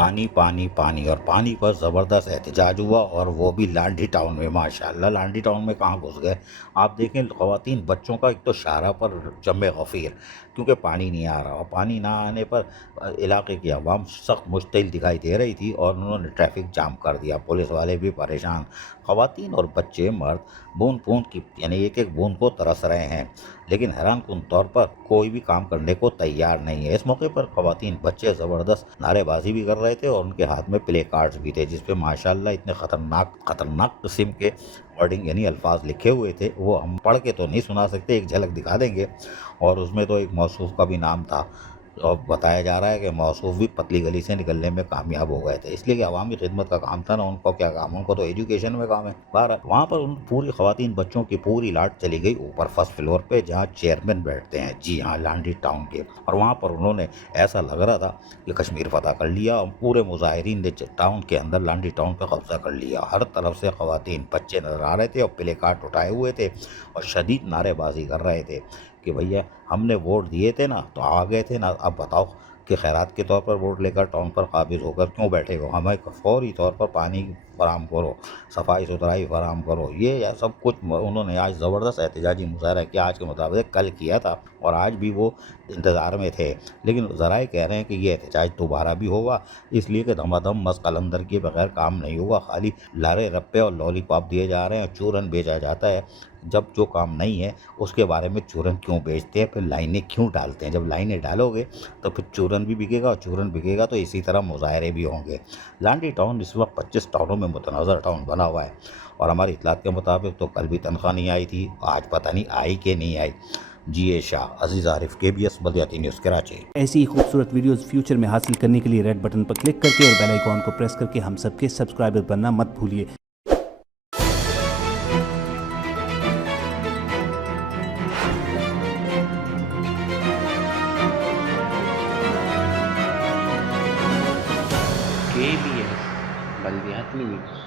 पानी पानी पानी और पानी पर ज़बरदस्त एहतजाज हुआ और वो भी लांडी टाउन में। माशाल्लाह लांडी टाउन में कहाँ घुस गए आप देखें, ख़वातीन बच्चों का एक तो शारा पर जमे गफ़ीर क्योंकि पानी नहीं आ रहा और पानी ना आने पर इलाके की आवाम सख्त मुश्तिल दिखाई दे रही थी और उन्होंने ट्रैफिक जाम कर दिया। पुलिस वाले भी परेशान, ख़वातीन और बच्चे मर्द बूंद बूंद की यानी एक एक बूंद को तरस रहे हैं, लेकिन हैरानकुन तौर पर कोई भी काम करने को तैयार नहीं है। इस मौके पर ख़वातीन बच्चे ज़बरदस्त नारेबाजी भी कर रहे थे और उनके हाथ में प्ले कार्ड्स भी थे जिस पे माशाल्लाह इतने खतरनाक किस्म के वर्डिंग यानी अल्फाज लिखे हुए थे। वो हम पढ़ के तो नहीं सुना सकते, एक झलक दिखा देंगे। और उसमें तो एक मौसूफ का भी नाम था और बताया जा रहा है कि मौसूफ भी पतली गली से निकलने में कामयाब हो गए थे, इसलिए कि अवामी खिदमत का काम था ना, उनको क्या काम, उनको तो एजुकेशन में काम है। बाहर वहाँ पर उन पूरी ख़वातीन बच्चों की पूरी लाट चली गई ऊपर फर्स्ट फ्लोर पे जहाँ चेयरमैन बैठते हैं, जी हाँ लांडी टाउन के। और वहाँ पर उन्होंने ऐसा लग रहा था कि कश्मीर फतह कर लिया और पूरे मुजाहिरीन ने टाउन के अंदर लांडी टाउन का कब्जा कर लिया। हर तरफ से ख़वातीन बच्चे नजर आ रहे थे और प्ले कार्ड उठाए हुए थे और शदीद नारेबाजी कर रहे थे कि भैया हमने वोट दिए थे ना तो आ गए थे ना, अब बताओ कि खैरात के तौर पर वोट लेकर टाउन पर काबिज होकर क्यों बैठे हो, हमें फौरी तौर पर पानी फराम करो, सफाई सुथराई फराम करो। ये या सब कुछ उन्होंने आज ज़बरदस्त एहतजाजी मुजाहरा किया, आज के मुताबिक कल किया था और आज भी वो इंतज़ार में थे। लेकिन ज़राए कह रहे हैं कि ये एहतजाज दोबारा भी होगा, इसलिए कि धमाधम मस्त कलंदर के बगैर काम नहीं होगा, खाली लारे रप्पे और लॉलीपॉप दिए जा रहे हैं और चूरन बेचा जाता है। जब जो काम नहीं है उसके बारे में चूरन क्यों बेचते हैं, फिर लाइनें क्यों डालते हैं, जब लाइनें डालोगे तो फिर चूरन भी बिकेगा और चूरन बिकेगा तो इसी तरह मुजाहरे भी होंगे। लांडी टाउन इस वक्त 25 टाउनों में मुतनाज़र टाउन बना हुआ है और हमारी इतलात के मुताबिक तो कल भी तनख्वाह नहीं आई थी, आज पता नहीं आई कि नहीं आई। जी ए शाह, अजीज़ आरिफ, KBS बल्दियाती न्यूज़ कराची। ऐसी ही खूबसूरत वीडियोस फ्यूचर में हासिल करने के लिए रेड बटन पर क्लिक करके और बेल आइकॉन को प्रेस करके हम सबके सब्सक्राइबर बनना मत भूलिए। KBS बल्दियाती न्यूज़।